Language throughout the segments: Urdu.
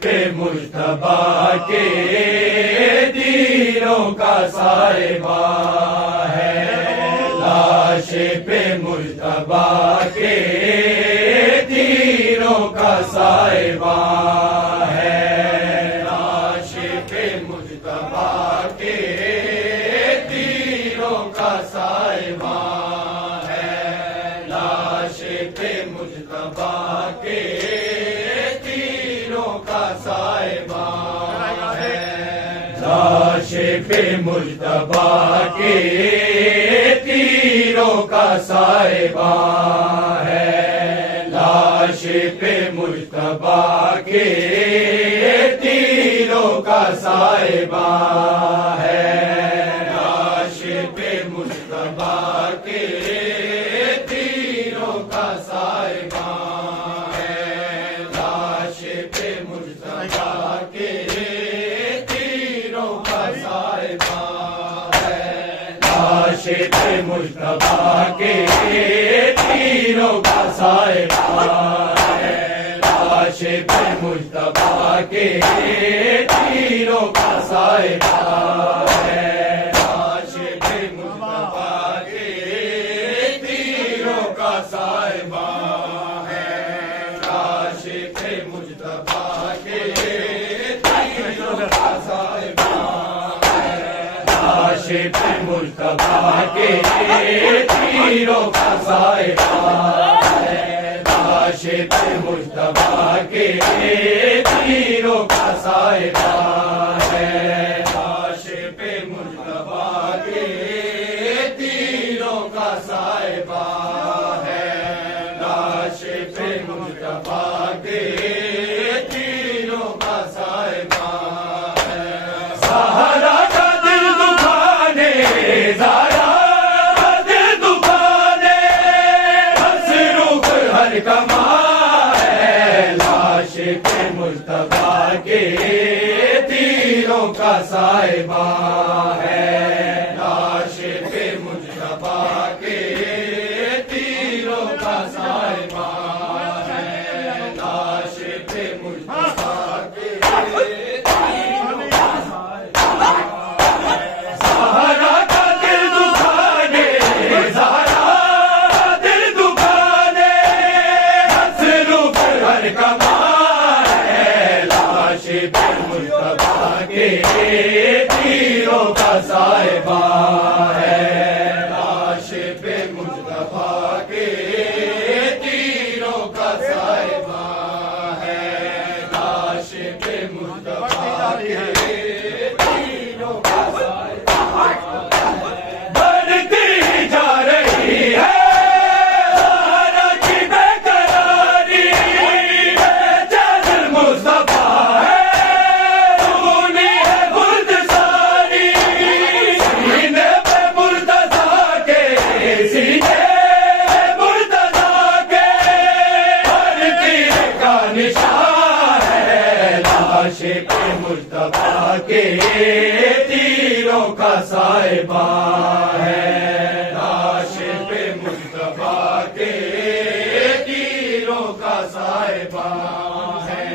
پہ مجتبیٰ کے تیروں کا سائبہ ہے، لاش پہ مجتبیٰ کے تیروں کا سائبہ ہے، لاش پہ مجتبیٰ کے تیروں کا سائبہ ہے، لاش پہ مجتبیٰ کے سائبہ ہے، لاش پہ مجتبیٰ کے تیروں کا سائبہ ہے، لاش پہ مجتبیٰ کے تیروں کا سائبہ ہے، لاش پہ مجتبیٰ کے تیروں کا سائبہ ہے، لاش پہ مجتبیٰ کے تیروں کا سائبہ ہے، لاش پہ مجتبیٰ کے تیروں کا سائبہ ہے، لاش پہ مجتبیٰ کے تیروں کا سائبہ ہے، لاش پہ مجتبیٰ کے تیروں کا سائبہ ہے، لاش پہ مجتبیٰ کے تیروں کا سائبہ ہے، لاش پہ مجتبیٰ کے تیروں کا سائبہ ہے، لاش پہ مجتبیٰ کے تیروں کا سائبہ ہے، لاش پہ مجتبیٰ کے تیروں کا سائبہ ہے، لاش پہ مجتبیٰ کے تیروں کا سائبہ ہے، زہرا کا دل دکھانے، زہرا کا دل دکھانے، مصروف ہر کماں ہے، لاش پہ مجتبیٰ کے تیروں کا سائبہ ہے، لاش پہ مجتبیٰ کے تیروں کا سائبہ ہے، لاش پہ مجتبیٰ کے تیروں کا سائبہ ہے، زہرا کا دل دکھانے، زہرا کا دل دکھانے، مصروف ہر کماں ہے، لاش پہ مجتبیٰ کے تیروں کا سائبہ ہے، لاش پہ مجتبیٰ کے تیروں کا سائبہ ہے، لاش پہ مجتبیٰ کے تیروں کا سائبہ ہے، بڑھتی جا رہی ہے زہرا کی بے قراری، بے چین مصطفیٰ ہے، سونی ہے برد ساری، سینے پہ مرتضیٰ کے، سینے پہ مرتضیٰ کے، ہر تیر کا نشان ہے، لاش پہ مجتبیٰ کے تیروں کا سائبہ ہے، لاش پہ مجتبیٰ کے تیروں کا سائبہ ہے،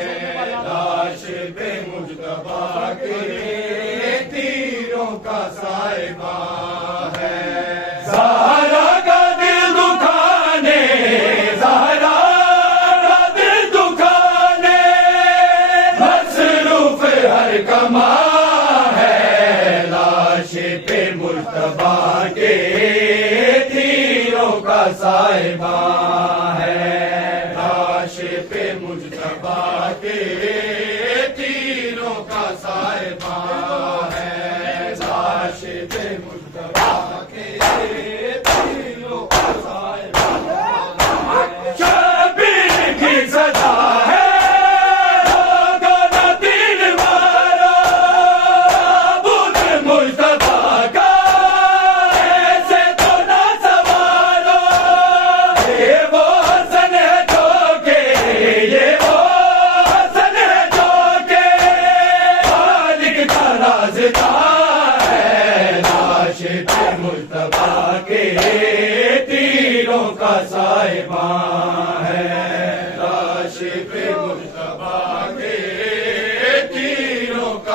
لاش پہ مجتبیٰ کے تیروں کا سائبہ ہے، زہرا کا دل دکھانے، زہرا کا دل دکھانے، مصروف ہر کماں ہے، لاش پہ مجتبیٰ کے تیروں کا سائبہ ہے، لاش پہ مجتبیٰ کے تیروں کا سائبہ ہے، لاش پہ مجتبیٰ کے تیروں کا سائبہ ہے، شبیر کی سزا ہے، گانا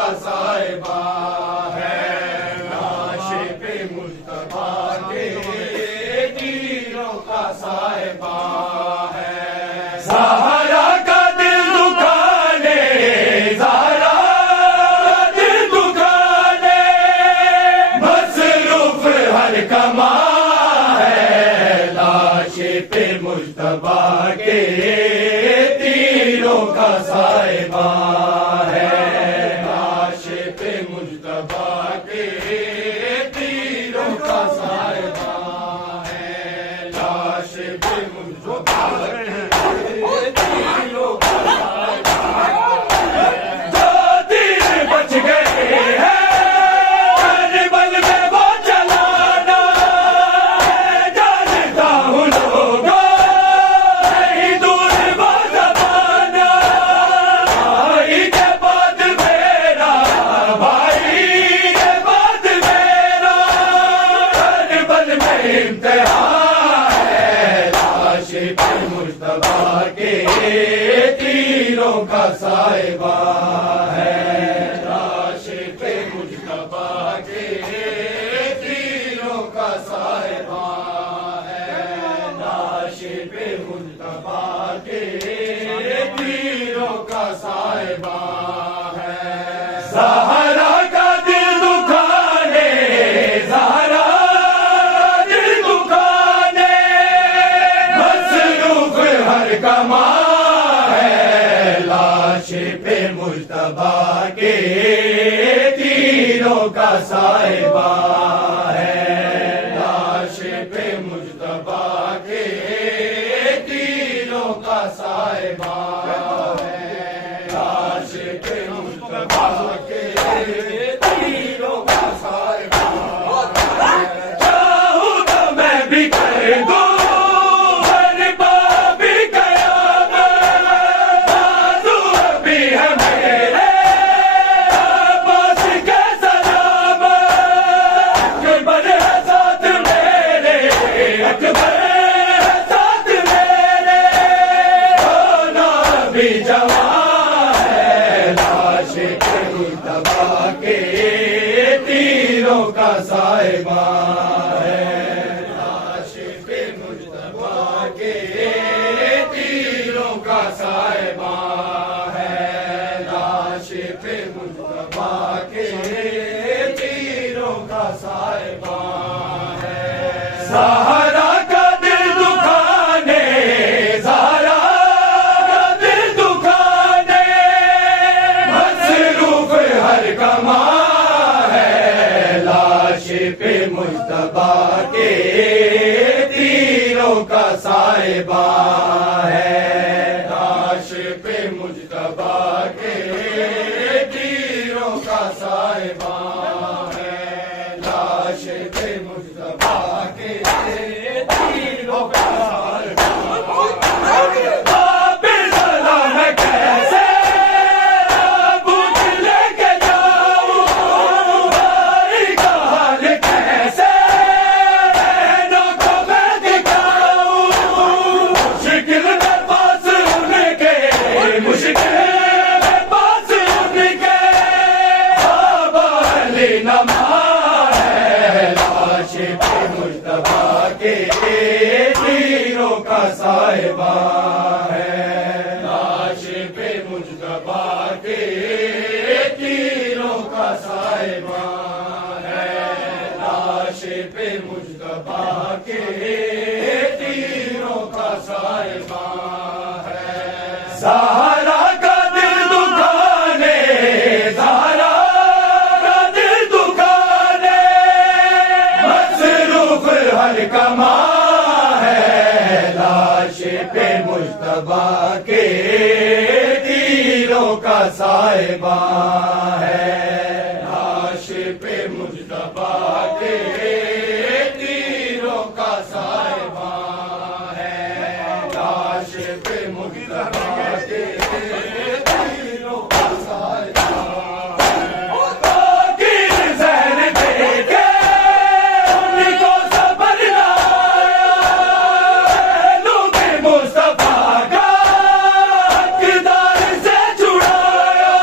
کا صاحبہ ہے، لاش پہ مجتبیٰ کے تیروں کا صاحبہ ہے، زہرا کا دل دکھانے، زہرا کا دل دکھانے مصروف ہر کما ہے، لاش پہ مجتبیٰ کے تیروں کا صاحبہ ہے، لاش پہ مجتبیٰ کے تیروں کا صاحبہ ہے، لاش پہ مجتبیٰ کے تیروں کا صاحبہ ہے، جو تیر بچ گئے ہیں کربل میں وہ چلانا ہے، جانتا ہوں لوگوں نہیں دور وہ زمانہ، بھائی کے بعد میرا، بھائی کے بعد میرا کربل میں امتحان ہے، لاش پہ مجتبیٰ کے تیروں کا صاحبہ ہے، لاش پہ مجتبیٰ کے تیروں کا صاحبہ ہے، لاش پہ مجتبیٰ کے تیروں کا صاحبہ ہے، زہرا کا دل دکھانے، زہرا کا دل دکھانے مصروف ہر کما ہے، لاش پہ مجتبیٰ کے تیروں کا صاحبہ ہے، لاش پہ مجتبیٰ کے تیروں کا صاحبہ ہے، لاش پہ مجتبیٰ کے تیروں کا صاحبہ ہے، چاہوں تو میں بھی کر دوں ہر باب قیامت، بازو بھی ہے میرے عباس کے سلام، اکبر ہے ساتھ میرے، اکبر ہے ساتھ میرے، دونوں بھی جوان ہے، لاش پہ مجتبیٰ کے تیروں کا صاحبہ ہے، لاش پہ مجتبیٰ کے تیروں کا صاحبہ ہے، لاش پہ مجتبیٰ کے تیروں کا صاحبہ ہے، زہرا کا دل دکھانے، زہرا کا دل دکھانے مصروف ہر کما ہے، لاش پہ مجتبیٰ کے تیروں کا صاحبہ ہے، لاش پہ مجتبیٰ کے تیروں کا صاحبہ ہے، لاش پہ مجتبیٰ کے تیروں کا صاحبہ ہے، آپ سلام کیسے بوجھ لے کے جاؤں، بھائی کا حال کیسے بہنوں کو میں دکھاؤں، مشکل میں پاس ان کے، مشکل میں پاس ان کے، بابا علی نمان ہے، لاش پہ مجتبیٰ کے تیروں کا صاحبہ ہے، لاش پہ مجتبیٰ کے تیروں کا صاحبہ ہے، لاش پہ مجتبیٰ کے تیروں کا صاحبہ ہے، زہرا کا دل دکھانے، زہرا کا دل دکھانے مصروف ہر کما ہے، لاش پہ مجتبیٰ کے تیروں کا صاحبہ ہے، لاش پہ مجتبیٰ کے تیروں کا صاحبہ ہے، لاش پہ مجتبیٰ کے تیروں کا صاحبہ ہے، آخر زہر دے کے ان کو صبر لایا، لوگ مصطفیٰ کا حقدار سے چھڑایا،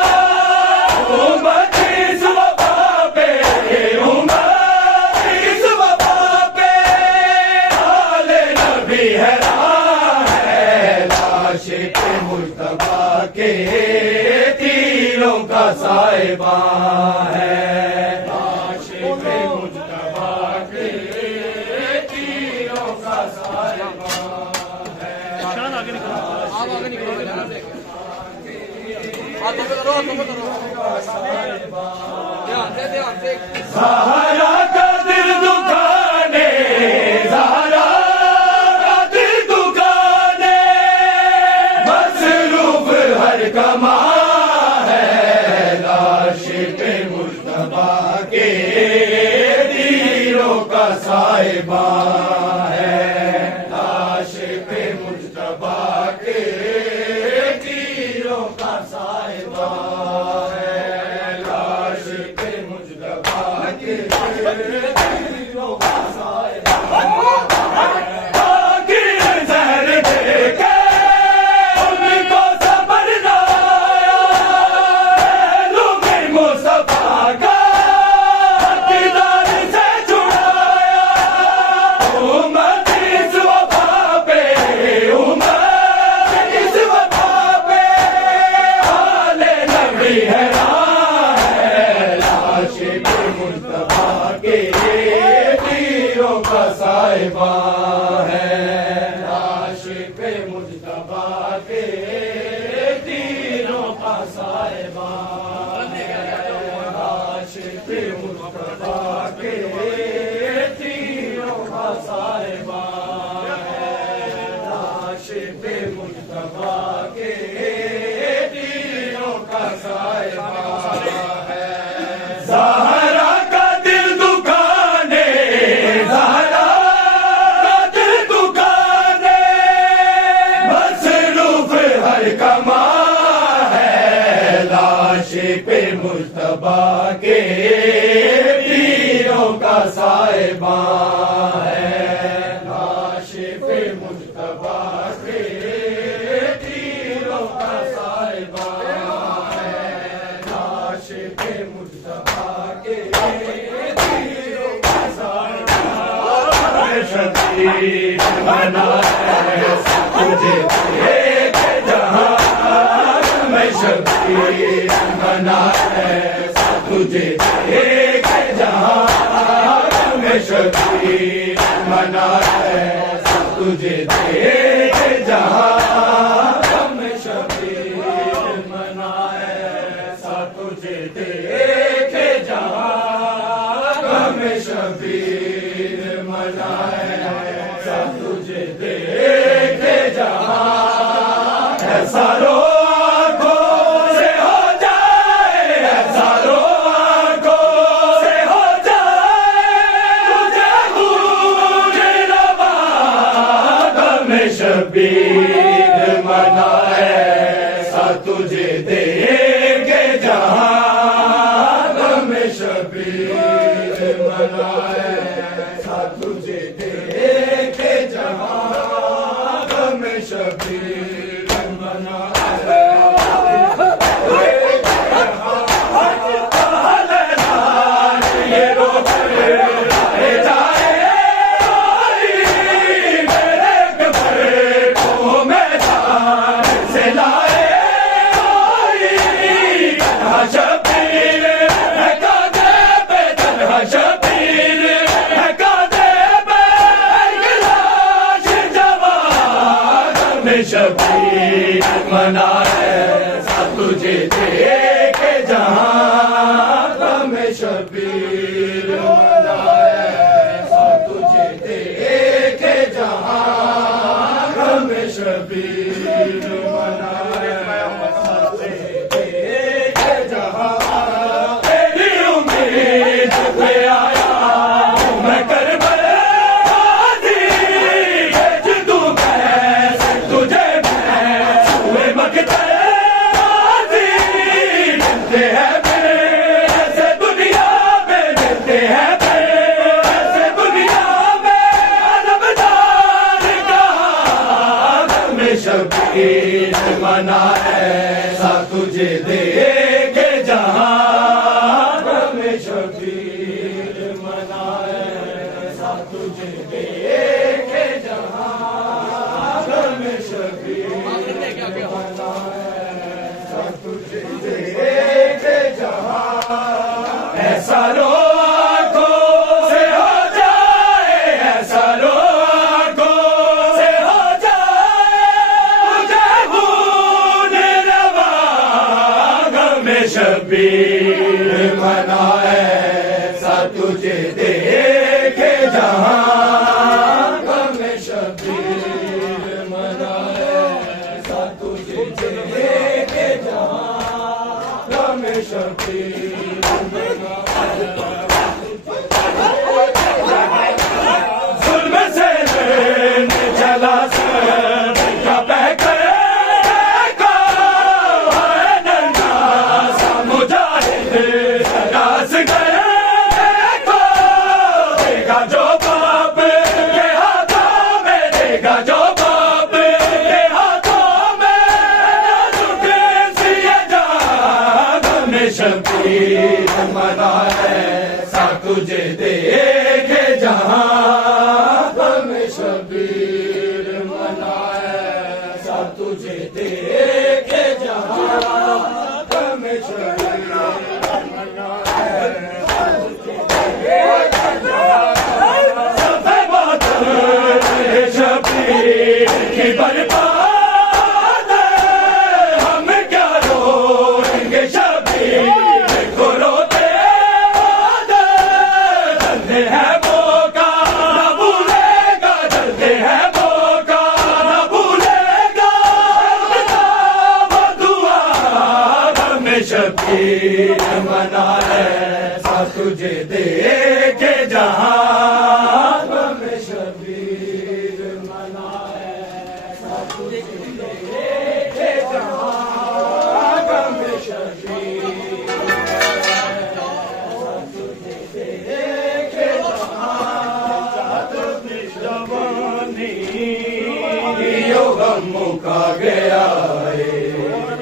امت کا صاحبان ہے، عاشق مجتبیٰ کے تیروں کا صاحبان ہے۔ شان آگے نکلو، آپ آگے نکلو، زہرا کا دل دکھانے، زہرا کا دل دکھانے، مصروف ہر کما ہے، لاش پہ مجتبیٰ کے تیروں کا صاحبان ہے، لاش پہ مجتبیٰ کے تیروں کا صاحبان ہے، لاش پہ مجتبیٰ کے تیروں کا صاحبان ہے۔ آخر زہر دے کے ان کو صبر نہ آیا، لوگ مصطفیٰ کا دیدار سے چھڑایا، امت اس وفا پہ، امت اس وفا پہ، حال نبی حیران ہے، لاش پہ مجتبیٰ کے تیروں کا صاحبان ہے، لاش پہ مجتبیٰ کے تیروں کا صاحبان ہے، لاش پہ مجتبیٰ کے تیروں کا صاحبان ہے، لاش پہ مجتبیٰ کے تیروں کا صاحبان ہے۔ زہرا کا دل دکھانے، زہرا کا دل دکھانے، مصروف ہر کما ہے، لاش پہ مجتبیٰ کے تیروں کا صاحبان ہے، لاش پہ مجتبیٰ کے تیروں کا صاحبان ہے، لاش پہ مجتبیٰ کے تیروں کا صاحبان ہے۔ شبیر بنا ہے تجھے دیکھ جہاں، میں شبیر بنا ہے تجھے دیکھ جہاں، میں شبیر بنا ہے تجھے دیکھ جہاں، میں شبیر بنا ہے تجھے دیکھ جہاں، میں شبیر بنا ہے تجھے دیکھ جہاں، ایسا رو آنکھوں سے ہو جائے، ایسا رو آنکھوں سے ہو جائے، تجھے خون روا، غم شبیر منائے سا تجھے دیکھ جہاں، غم شبیر منائے سا تجھے دیکھ جہاں، غم شبیر منائے یہ رو کر جائے میرے قبر کو میدان سے لائے، تنہا شبیر ہے کعبے پہ، تنہا شبیر ہے کعبے پہ، لاش جوان، غم شبیر منائے سا تجھے دیکھ جہاں، غم شبیر منائے سا تجھے دیکھ جہاں، غم شبیر منائے سا تجھے دیکھ جہاں، تیری امید پہ آیا ہوں میں کربلا غازی، بھیج دوں کیسے تجھے میں سوئے مقتل غازی، ملتے ہیں پھر ایسے دنیا میں، ملتے ہیں پھر ایسے دنیا میں، علمدار کہاں، غم شبیر منائے سا تجھے دیکھ جہاں، غم شبیر منائے سا تجھے دیکھ جہاں، غم شبیر منائے سا تجھے دیکھ ایسا رو آنکھوں سے ہو جائے ایسا رو آنکھوں سے ہو جائے مجھے خون روا غم شبیر منائے ایسا تجھے دیکھے جہاں غم شبیر منائے ایسا تجھے دیکھے جہاں غم شبیر ظلم سے لین چلا سر کا بہکر کا ہے ننگا سا مجاہد راس گئے کو دے گا جو باپ کے ہاتھوں میں دے گا جو باپ کے ہاتھوں میں نازک سی جہاں غم شبیر منائے ایسا تجھے دیکھے جہاں غم شبیر منائے ایسا تجھے دیکھے جہاں غم شبیر منائے صفحہ باطل شبیر کی برباد ہم کیا روئیں گے شبیر کو روتے جلتے ہیں موقع نہ بھولے گا جلتے ہیں موقع نہ بھولے گا وہ دعا غم شبیر منائے ایسا تجھے دیکھے جہاں غم شبیر منائے ایسا تجھے دیکھے جہاں غم شبیر غم کا گیا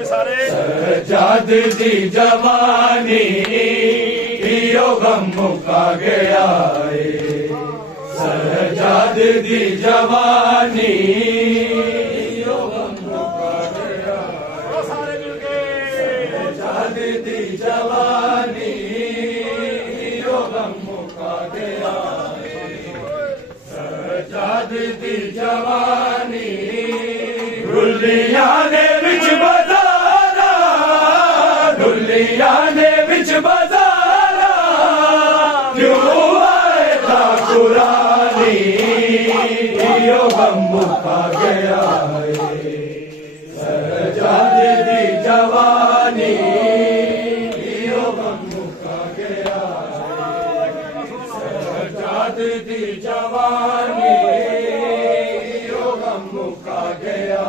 سجاد دی جوانی غم کا گیا سجاد دی جوانی غم کا گیا سجاد دی جوانی غم کا گیا سجاد دی جوانی ڈھلیاں نے وچ بازارا ڈھلیاں نے وچ بازارا کیوں آئے تھا قرآنی غم کا گیا سجاد دی جوانی غم کا گیا سجاد دی جوانی غم کا گیا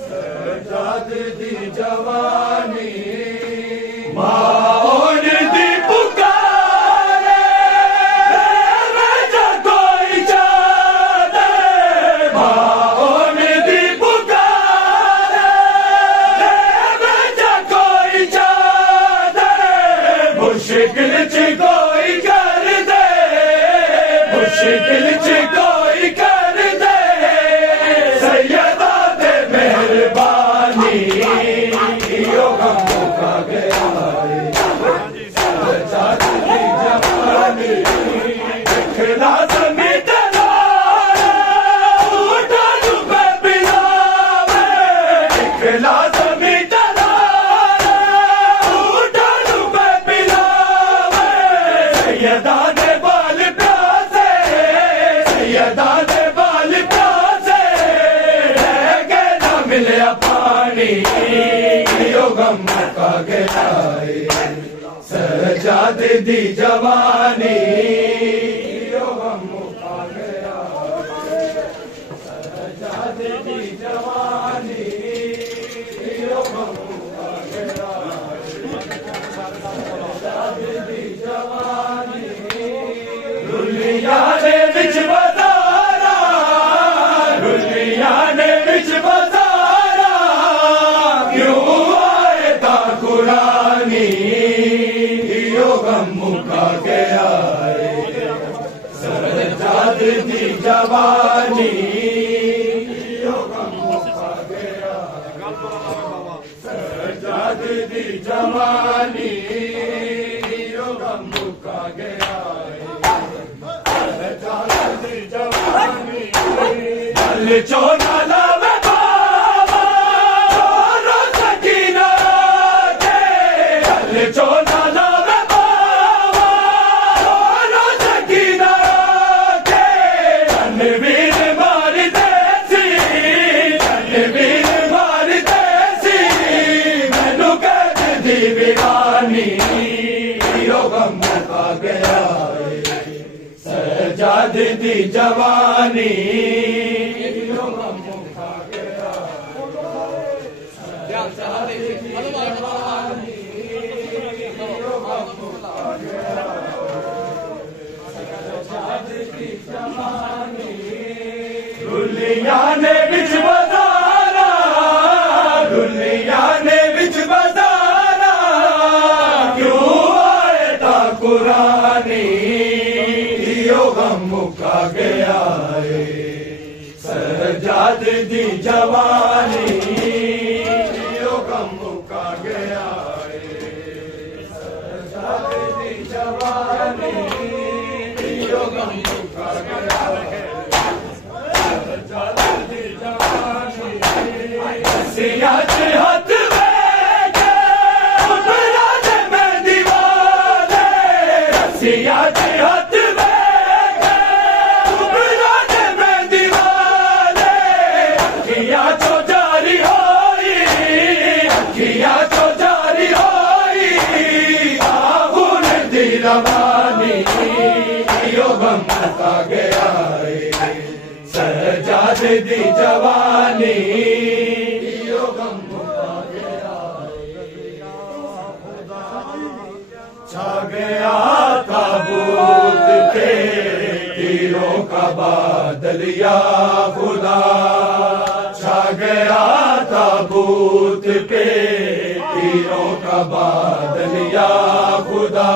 سجاد دی جوانی ماؤن دی پکارے رجا کوئی چادر ماؤن دی پکارے رجا کوئی چادر مشکل چ کوئی کر دے مشکل چ کوئی کر دے سیدہ دے مہربانی غم کا گیا سجاد دی جوانی دکھلا زمین تلار اٹھا ڈوبے پلاوے دکھلا زمین تلار اٹھا ڈوبے پلاوے سیدہ دے بال پیاسے سیدہ دے بال پیاسے رہ گئے نہ ملیا پانی غم کا گیا سجاد دی جوانی غم کا گیا سجاد دی جوانی غم کا گیا سجاد دی جوانی ڈھلیاں نے وچ بازارا ڈھلیاں نے وچ بازارا کیوں آئے تا قرآنی غم کا گیا سجاد دی جوانی غم کا گیا سجاد دی جوانی چونا لب بابا چورو سکینہ کے چل چونا لب بابا چورو سکینہ کے تنویر مار دیسی تنویر مار دیسی مینو کہہ دی ویرانی غم کھا گیا سجاد دی جوانی غم کھا گیا سجاد دی جوانی دنیا نے بچ بازارا دنیا نے بچ بازارا کیوں آئے تا قرآنی غم مکا گیا ہے سجاد دی جوانی غم مکا گیا ہے سجاد دی جوانی غم مکا گیا ہے سجاد دی جوانی سیاج ہاتھ ویگے امراض میں دیوانے سیاج ہاتھ غم کھا گیا سجاد دی جوانی غم کھا گیا چھا گیا تابوت پہ تیروں کا بادل یا خدا چھا گیا تابوت پہ تیروں کا بادل یا خدا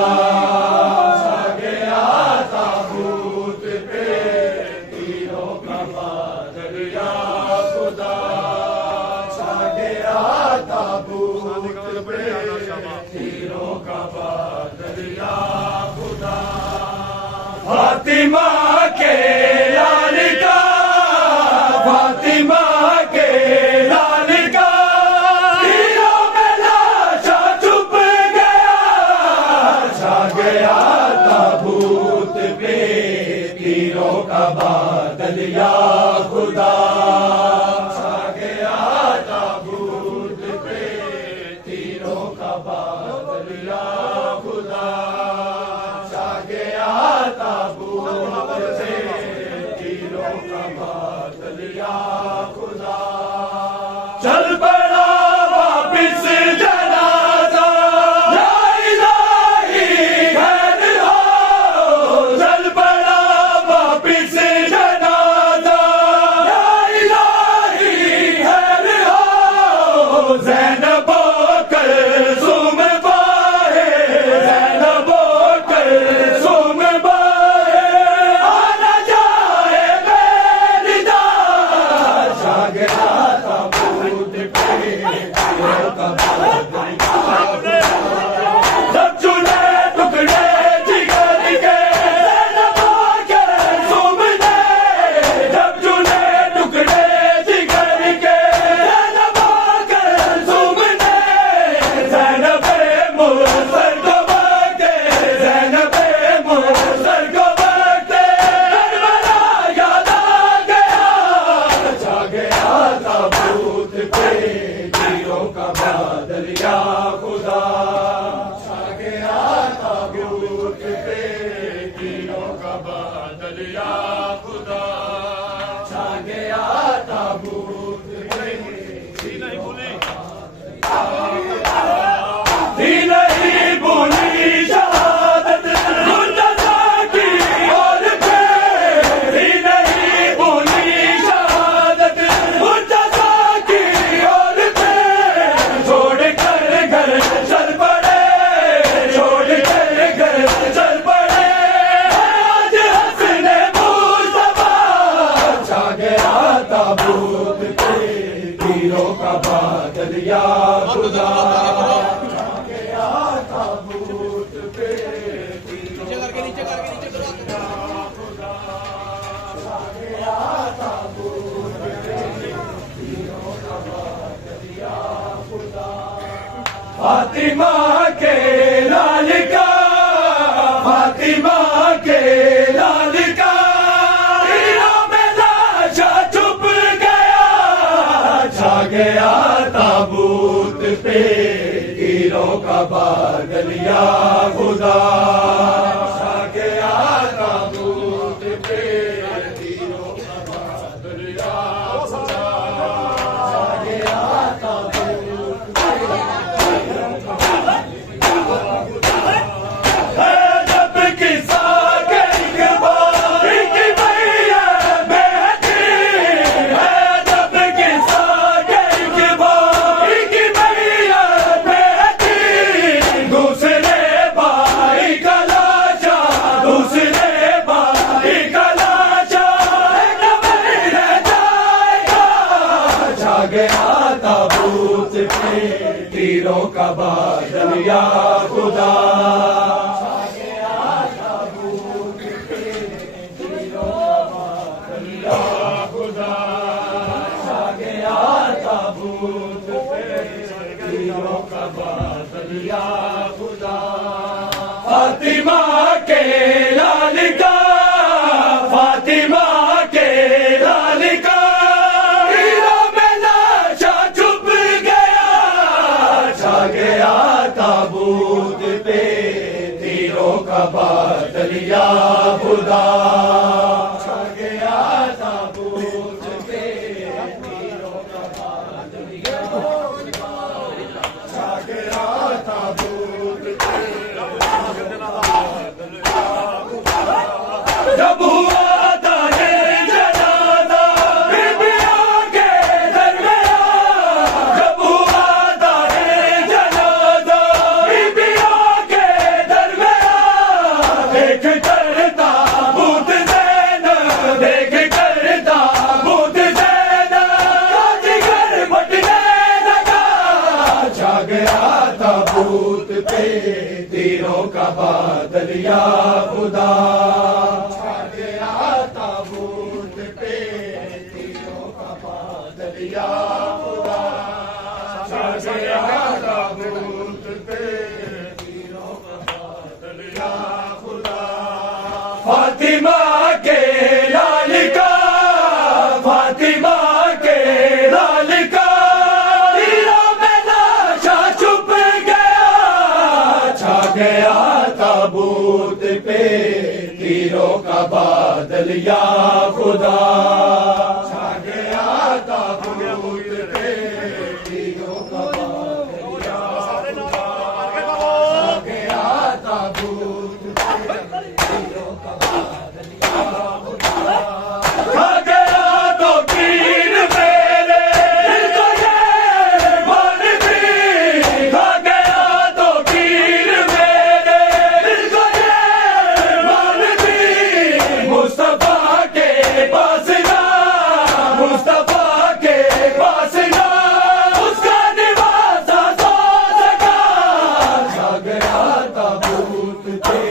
فاطمہ کے لال کا فاطمہ کے لال کا تیروں میں لاشا چھپ گیا چھا گیا تابوت پہ تیروں کا بادل یا خدا چھا گیا تابوت پہ تیروں کا بادل یا خدا چھا گیا تابوت پہ تیروں کا بادل یا خدا چھا گیا تابوت پہ تیروں کا بادل یا خدا چھا گیا تابوت پہ تیروں کا بادل ہے جب کسا کے اقبال کی بھیا بیٹھی ہے جب کسا کے اقبال کی بھیا بیٹھی دوسرے بھائی کا لاشا دوسرے بھائی کا لاشا کبھی رہ جائے گا چھا گیا تابوت پہ تیروں کا بادل یا خدا چھا گیا تابوت پہ تیروں کا بادل یا خدا چھا گیا تابوت پہ تیروں کا بادل یا خدا فاطمہ کے لال کا فاطمہ کے لال کا تیروں میں لاشا چھپ گیا چھا گیا تابوت پہ تیروں کا بادل یا خدا چھا گیا تابوت پہ تیروں کا بادل یا خدا چھا گیا تابوت پہ جب ہوا دانے جنازہ بیبیوں کے درمیان جب ہوا دانے جنازہ بیبیوں کے درمیان دیکھ کر تابوت زینب دیکھ کر تابوت زینب جگر پھٹنے لگا چھا گیا تابوت پہ تیروں کا بادل یا خدا چھا گیا تابوت پہ تیروں کا بادل یا خدا چھا گیا تابوت پہ تیروں کا بادل یا خدا فاطمہ کے لال کا فاطمہ کے لال کا تیروں میں لاشا چھپ گیا چھا گیا تابوت پہ تیروں کا بادل یا خدا چھا گیا تابوت پہ تیروں کا بادل یا خدا چھا گیا تابوت پہ تیروں کا بادل یا خدا چھا گیا تو تیر میرے دل کو یہ مان بھی کھا گیا تو تیر میرے دل کو یہ مان بھی مصطفیٰ کے پاس نہ مصطفیٰ کے پاس نہ اس کا نواسا سو سکا چھا گیا تابوت پہ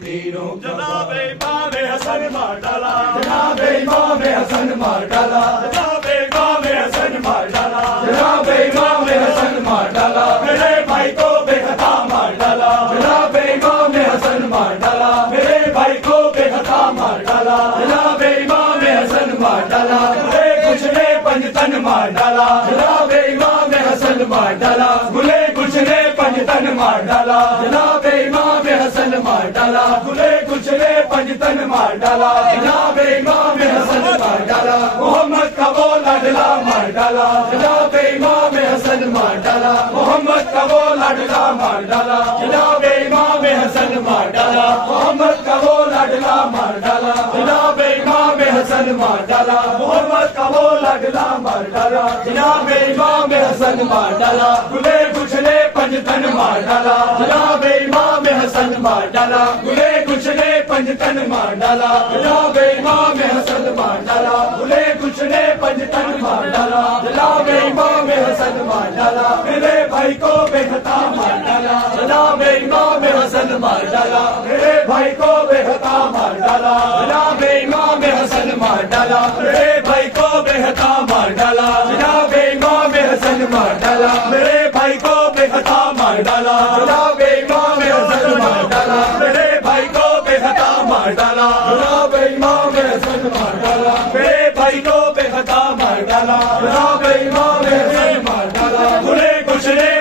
تیروں کا جناب امام حسن مار ڈالا جناب امام حسن مار ڈالا جناب امام حسن مار ڈالا جناب امام حسن مار ڈالا میرے بھائی کو بے خطا مار ڈالا جناب امام حسن مار ڈالا میرے بھائی کو بے خطا مار ڈالا جناب امام حسن مار ڈالا گلے گچھنے پنجتن مار ڈالا جناب امام حسن مار ڈالا گلے گچھنے پنجتن مار ڈالا جناب امام حسن مار ڈالا گلے گچھنے پنجتن مار ڈالا جناب امام حسن مار ڈالا محمد کا وہ لاڈلا مار ڈالا جناب امام حسن مار ڈالا محمد کا وہ لاڈلا مار ڈالا جناب امام حسن مار ڈالا محمد کا وہ لاڈلا مار ڈالا جناب امام حسن مار ڈالا محمد کا وہ لاڈلا مار ڈالا جناب امام حسن مار ڈالا گلے گچھنے پنجتن مار ڈالا جناب امام حسن مار ڈالا گلے گچھنے پنجتن مار ڈالا جناب امام حسن مار ڈالا گلے گچھنے پنجتن مار ڈالا جناب امام حسن مار ڈالا میرے بھائی کو بے خطا مار ڈالا جناب امام حسن مار ڈالا میرے بھائی کو بے خطا مار ڈالا جناب امام حسن مار ڈالا میرے بھائی کو بے خطا مار ڈالا جناب امام حسن مار ڈالا میرے بھائی کو بے خطا مار ڈالا جناب امام حسن مار ڈالا میرے بھائی کو بے خطا مار ڈالا جناب امام حسن مار ڈالا میرے بھائی کو بے خطا مار ڈالا جناب امام حسن مار ڈالا گلے گچھنے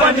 5